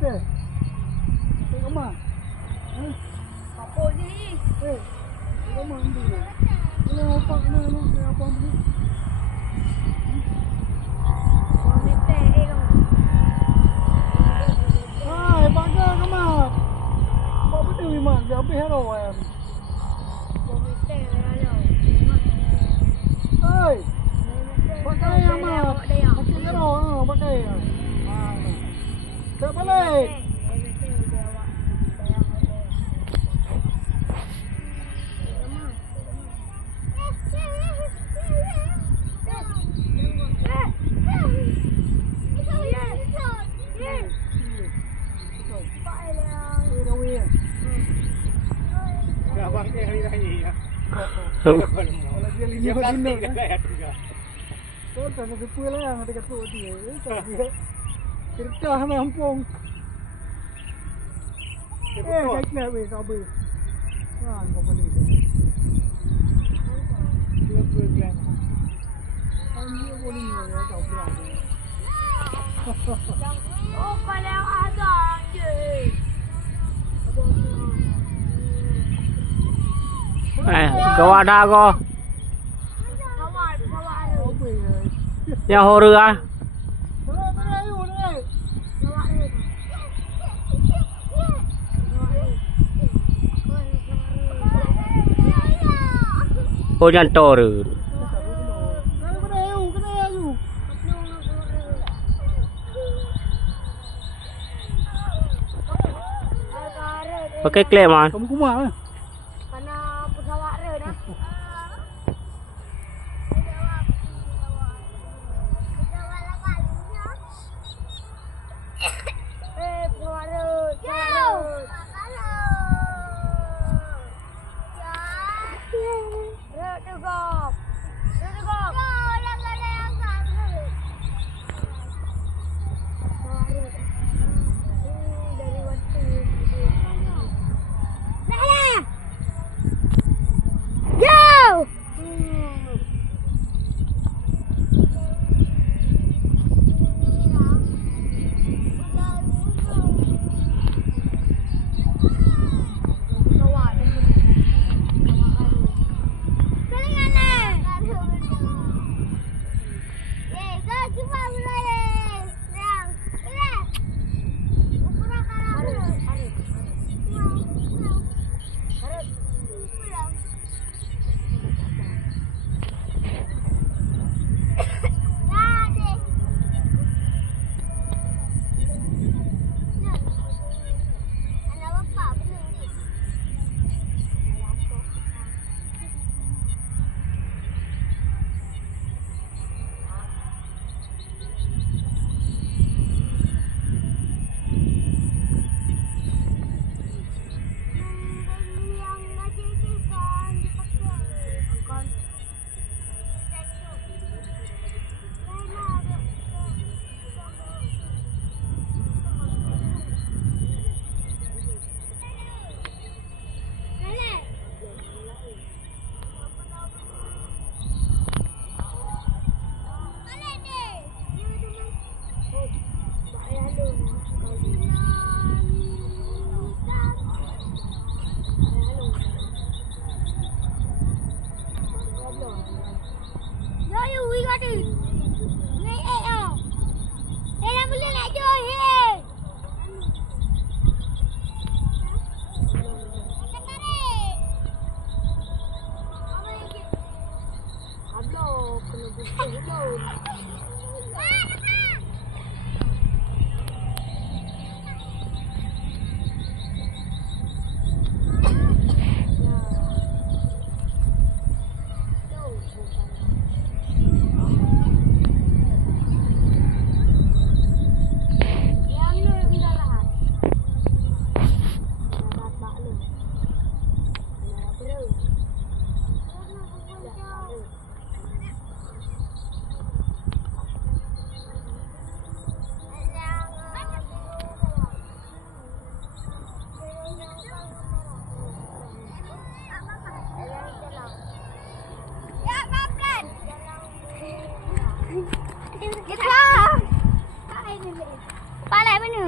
teh. Tengok mah. Apa je ni? Tengok mah ni. Kalau apa ni, apa ni? Hai, pakai ke mah? Apa benda ni mah? Dia habis hello ayam. Hai. Pakai yang mah. Pakai hello, pakai. Tak balik. Abang dia hari raya ya. Kalau dia linya Plastik dino. dah juga. Kau tak ada apa lah yang ada kat dia. Kertas sampai hampung. Saya kena weh sabar. Kan kau balik. Kelas. Dia boleh ya kau pulang. Oh, kalau ada je. Kau ada kau yang horor ah. Oh jangan tor. Pakai klem ah. Kamu kumah lah. Karena pesawat re dah. Pesawat re. Pak naik mana?